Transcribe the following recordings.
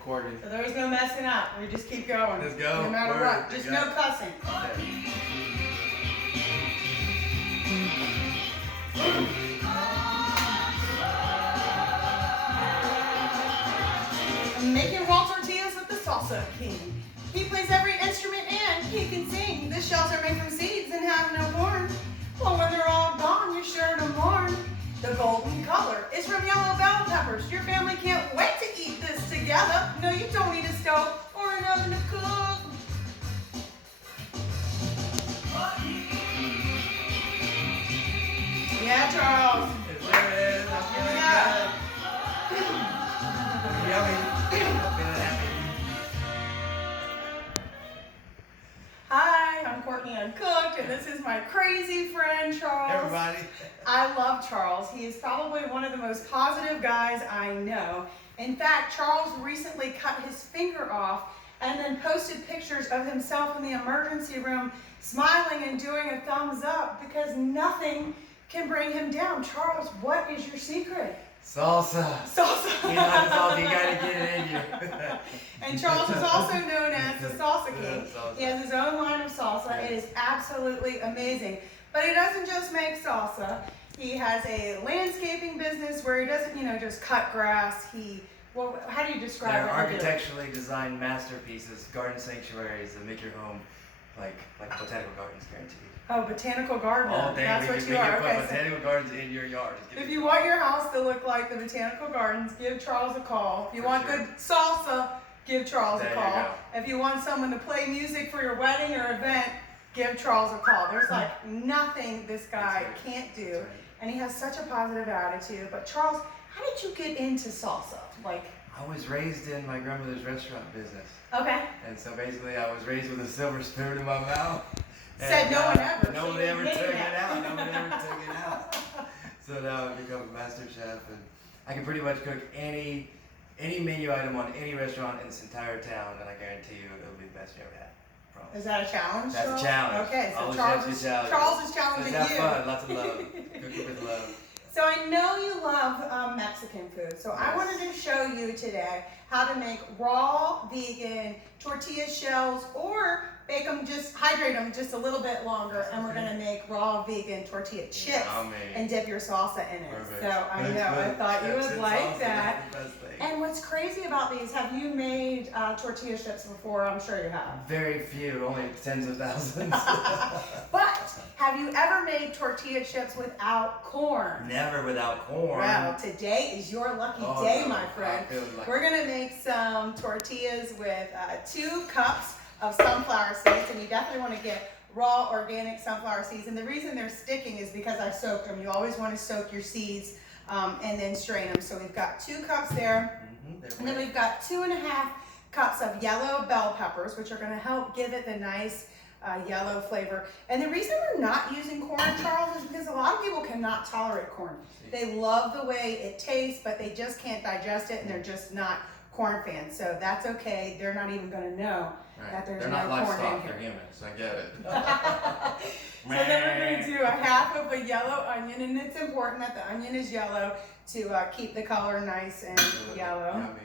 recording. So there's no messing up. We just keep going. Let's go. No matter Word. what. Just no cussing. Okay. I'm making raw tortillas with the salsa king. He plays every instrument and he can sing. The shells are made from seeds and have no corn. Well, when they're all gone, you're sure to mourn. The golden color is from yellow bell peppers. Your family can't wait to eat this together. No, you don't need a stove or an oven to cook. Yeah, Charles. There it is. I'm feeling Yeah. good. Yummy. I'm feeling happy. Hi, I'm Courtney Uncooked, and this is my crazy friend Charles. Everybody. I love Charles. He is probably one of the most positive guys I know. In fact, Charles recently cut his finger off and then posted pictures of himself in the emergency room smiling and doing a thumbs up because nothing can bring him down. Charles, what is your secret? Salsa. Salsa. You know the salsa, you gotta get it in you. And Charles is also known as the Salsa King. Yeah, salsa. He has his own line of salsa. It is absolutely amazing. But he doesn't just make salsa. He has a landscaping business where he doesn't, just cut grass. Well, how do you describe They're what he does? architecturally designed masterpieces, garden sanctuaries that make your home like botanical gardens, guaranteed. Oh, botanical gardener. All day That's we what can you make are. you put Okay, so botanical gardens in your yard. Just give if me you a want call. your house to look like the botanical gardens, give Charles a call. If you For want sure. good salsa, give Charles There a you call. go. If you want someone to play music for your wedding or event, give Charles a call. There's like nothing this guy That's right. can't do. That's right. And he has such a positive attitude. But Charles, how did you get into salsa? I was raised in my grandmother's restaurant business. Okay. And so basically I was raised with a silver spoon in my mouth. Said no one ever. No She one ever admitted took that. it out. No one ever took it out. So now I've become a master chef and I can pretty much cook any menu item on any restaurant in this entire town, and I guarantee you it'll be the best you ever had. Promise. Is that a challenge? That's a Charles? challenge. Okay, so All the Charles chefs is, get challenged. Charles is challenging Let's have you. fun, lots of love. Cooking with love. So I know you love Mexican food, so I Yes. wanted to show you today how to make raw vegan tortilla shells or hydrate them just a little bit longer, and we're gonna make raw vegan tortilla chips Yummy. and dip your salsa in it. Perfect. So I That's know, I good. thought you Chips would and like salsa, that. that's the best thing. And what's crazy about these, have you made tortilla chips before? I'm sure you have. Very few, only tens of thousands. But have you ever made tortilla chips without corn? Never without corn. Well, today is your lucky Oh, day, no, my friend. I feel like We're gonna make some tortillas with 2 cups of sunflower seeds, and you definitely want to get raw organic sunflower seeds. And the reason they're sticking is because I soaked them. You always want to soak your seeds and then strain them. So we've got 2 cups there, and then we've got 2.5 cups of yellow bell peppers, which are going to help give it the nice yellow flavor. And the reason we're not using corn, Charles, is because a lot of people cannot tolerate corn. They love the way it tastes, but they just can't digest it, and they're just not corn fans. So that's okay. They're not even going to know that there's They're no not corn in livestock, here. they're humans. I get it. So then we're going to do 1/2 of a yellow onion, and it's important that the onion is yellow to keep the color nice and yellow. Yummy.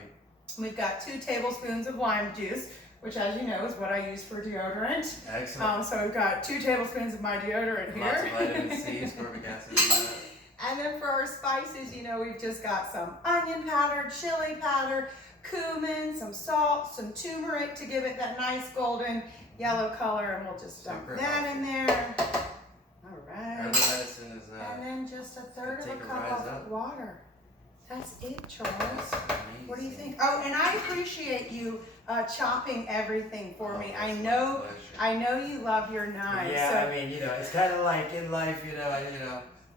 We've got 2 tablespoons of lime juice, which, as you know, is what I use for deodorant. Excellent. So we've got 2 tablespoons of my deodorant here. Lots of vitamin C, ascorbic acid. And then for our spices, we've just got some onion powder, chili powder, cumin, some salt, some turmeric to give it that nice golden yellow color, and we'll just dump Super that in there. All right. Herbal medicine is And then just 1/3 of a take a cup rise of up. water. That's it, Charles. amazing. What do you think? Oh, and I appreciate you chopping everything for me. Oh, I it's my know, pleasure. I know you love your knives. Yeah, so I mean, it's kind of like in life,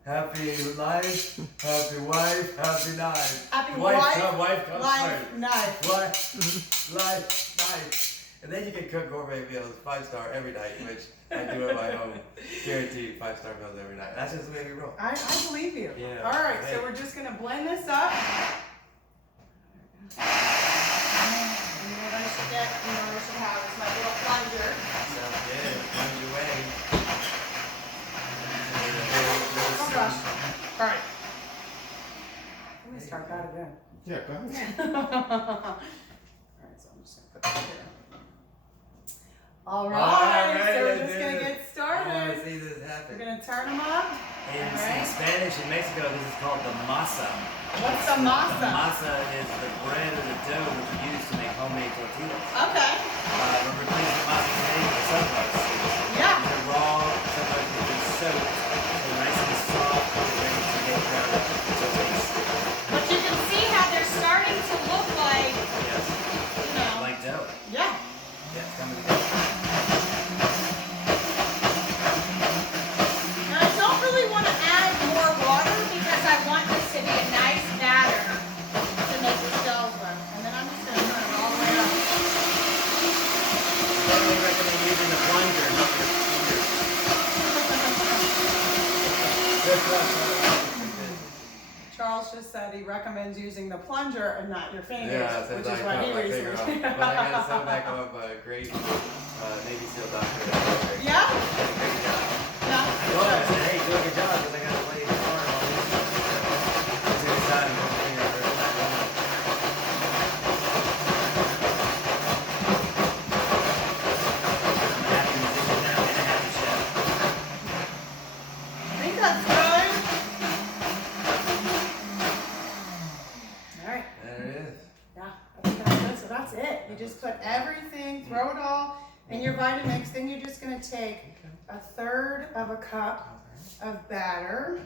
happy life, happy wife, happy knife. happy wife wife, comes life, first. knife. Life, knife. And then you can cook gourmet meals, 5-star every night, which I do at my home. Guaranteed 5-star meals every night. That's just the way we roll. I believe you. Yeah. All right, Hey. so we're just gonna blend this up. And what I should get, I should have is my little plunger. Sounds good. Plunge away. Oh gosh. All right. I'm gonna start that again. Yeah, go ahead. All All right, right, so we're let's just do gonna this. get I want to started. see this We're happen. gonna turn them up. In Alright. Spanish, in Mexico, this is called the masa. What's the The masa? masa is the bread or the dough which you use to make homemade tortillas. Okay. We're replacing masa today with sunflower seeds. Yeah. These are raw, sometimes they've been soaked. They're nice and soft, they're ready to get ground to taste. But you can see how they're starting to look like, Yes, you know. like dough. Yeah. Yeah, it's coming together. Now I don't really want to add more water because I want this to be a nice batter to make the shells work. And then I'm just gonna turn it all the way up. I really recommend using the plunger, not your fingers. Charles just said he recommends using the plunger and not your fingers, Yeah, which since is I what cut he my finger off. researched. But I got some back off a great Navy SEAL doctor. Yeah? Did a great job. No? I told him, I said, hey, do a good job because I got to play the part on this. That's the time my finger hurt that one. I'm a happy musician now and a happy chef. I think that's good. All right. There it is. Yeah, I think that's good. So that's it. You just put everything, throw it all in your Vitamix. Then you're just going to take a third of a cup of batter. Okay.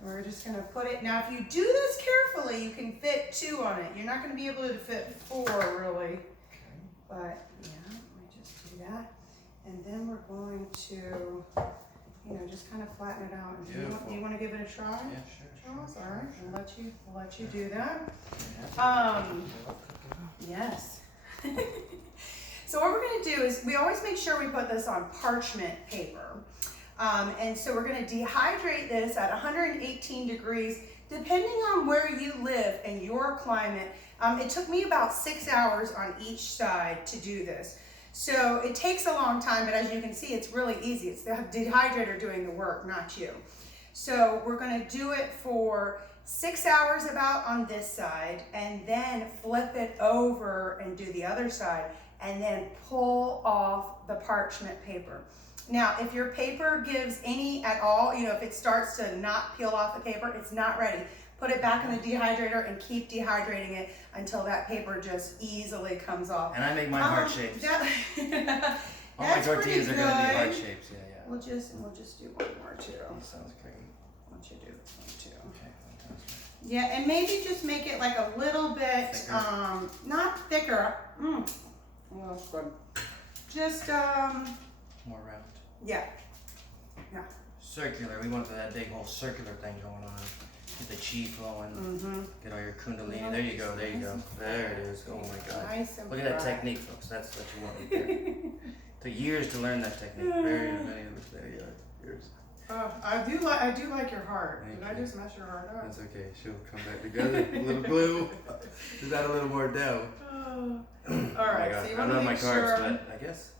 And we're just going to put it. Now, if you do this carefully, you can fit 2 on it. You're not going to be able to fit 4 really. But yeah, let me just do that. And then we're going to, you know, just kind of flatten it out. Do you want to give it a try? Yeah, sure. Charles, all right, we'll let you do that. Yes. So what we're gonna do is we always make sure we put this on parchment paper. And so we're gonna dehydrate this at 118 degrees, depending on where you live and your climate. It took me about 6 hours on each side to do this. So it takes a long time, but as you can see, it's really easy. It's the dehydrator doing the work, not you. So we're gonna do it for 6 hours about on this side, and then flip it over and do the other side, and then pull off the parchment paper. Now, if your paper gives any at all, you know, if it starts to not peel off the paper, it's not ready. Put it back in the dehydrator and keep dehydrating it until that paper just easily comes off. And I make mine heart shapes. All my That's tortillas pretty are gonna be good. heart shapes. Yeah, yeah. We'll just do one more too. Sounds great. Why don't you do this one too? Okay, fantastic. Yeah, and maybe just make it like a little bit, Thicker? not thicker. Oh, that's good. Just, More round. yeah. Circular. We want that big whole circular thing going on. Get the chi flowing. Mm-hmm. Get all your kundalini. There you go. There you go. There it is. Oh my God. Nice and Look at that dry. technique, folks. That's what you want right there. Took years to learn that technique. Very many of us there. Yeah, years. I do like your heart. Thank Did I you. just mess your heart up? That's okay. She'll come back together. A little glue. Just add a little more dough. All Oh my right, God. so you I want to love my make carbs, sure. but I guess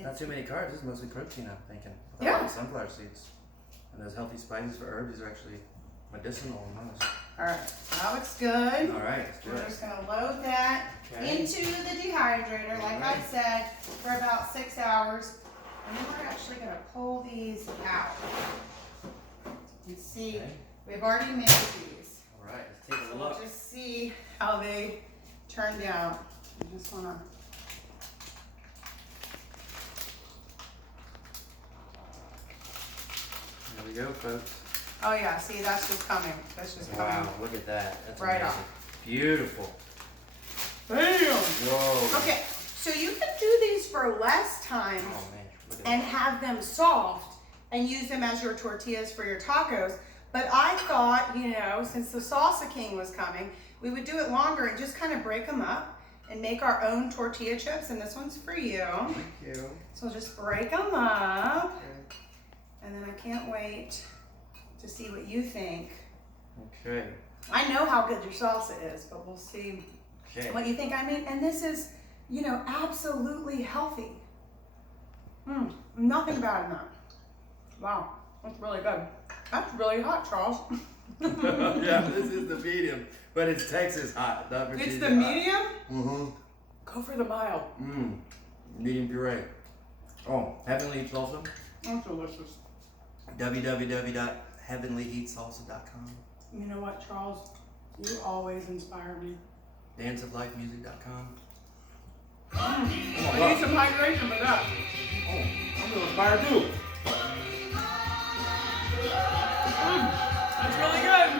not too many carbs. This is mostly protein, I'm thinking. With Yeah. all the sunflower seeds. And those healthy spices for herbs, these are actually medicinal and honest. All right, that looks good. All right, let's do We're it. just gonna load that Okay. into the dehydrator, like I Alright. said, for about 6 hours. And then we're actually gonna pull these out. And see, Okay. we've already made these. All right, let's take So a we'll look. just see how they turned out. I just wanna. There we go, folks. Oh yeah, see, that's just coming. That's just coming. Wow, look at that. That's Right amazing. on. Beautiful. Bam! Whoa. Okay, so you can do these for less time Oh man, look at and that. have them soft and use them as your tortillas for your tacos. But I thought, you know, since the Salsa King was coming, we would do it longer and just kind of break them up and make our own tortilla chips. And this one's for you. Thank you. So we'll just break them up. Okay. And then I can't wait to see what you think. Okay. I know how good your salsa is, but we'll see Okay. what you think. I mean, and this is, you know, absolutely healthy. Nothing bad in that. Wow, that's really good. That's really hot, Charles. Yeah, this is the medium, but it's Texas hot, not It's Virginia the hot. medium? Mm-hmm. Go for the mild. Medium puree. Oh, Heavenly Heat Salsa. That's delicious. www.heavenlyheatsalsa.com. You know what, Charles? You always inspire me. Danceoflifemusic.com. I need some hydration for that. Oh, I'm gonna inspire too. That's really good.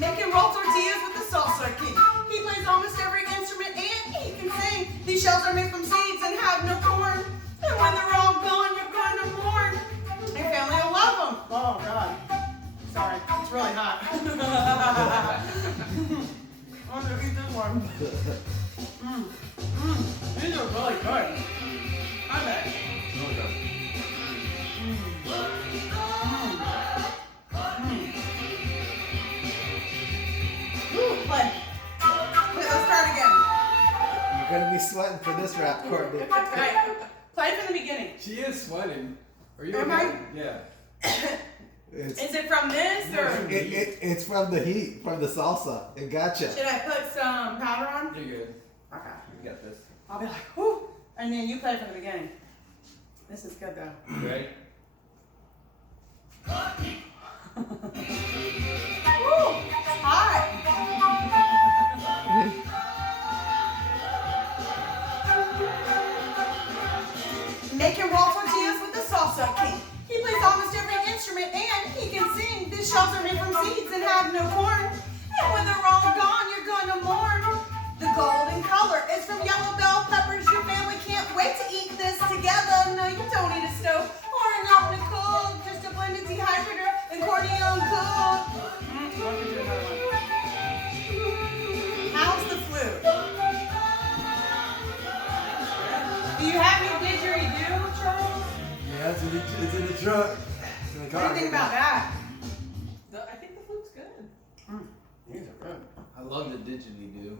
Making roll tortillas with the salsa king. He plays almost every instrument and he can sing. These shells are made from seeds and have no corn. And when they're all gone, you're going to mourn. Your family will love them. Oh, God. Sorry, it's really hot. I'm gonna eat this one. These are really good. I bet. Really good. Play. Wait, let's start again. You're gonna be sweating for this rap, Courtney. Right. Play from the beginning. She is sweating. Are you Am okay? I? Yeah. It's, Is it from this or it's from the heat, from the salsa. It gotcha. should I put some powder on? You're good. Okay. You got this. I'll be like, whoo. And then you play from the beginning. This is good though. You ready? Woo! It's hot. Making raw tortillas with the salsa king. He plays almost every instrument and he can sing. These shells are made from seeds and have no corn. And when they're all gone, you're gonna mourn. The golden color is from yellow bell peppers. Your family can't wait to eat this together. No, you don't need a stove or an oven to cook. Just a blended dehydrator and cordial cook. How's the flute? Do you have your didgeridoo, Charles? Yeah, it's in the truck. It's in the car. What do you think about that? I think the flute's good. These are good. I love the didgeridoo.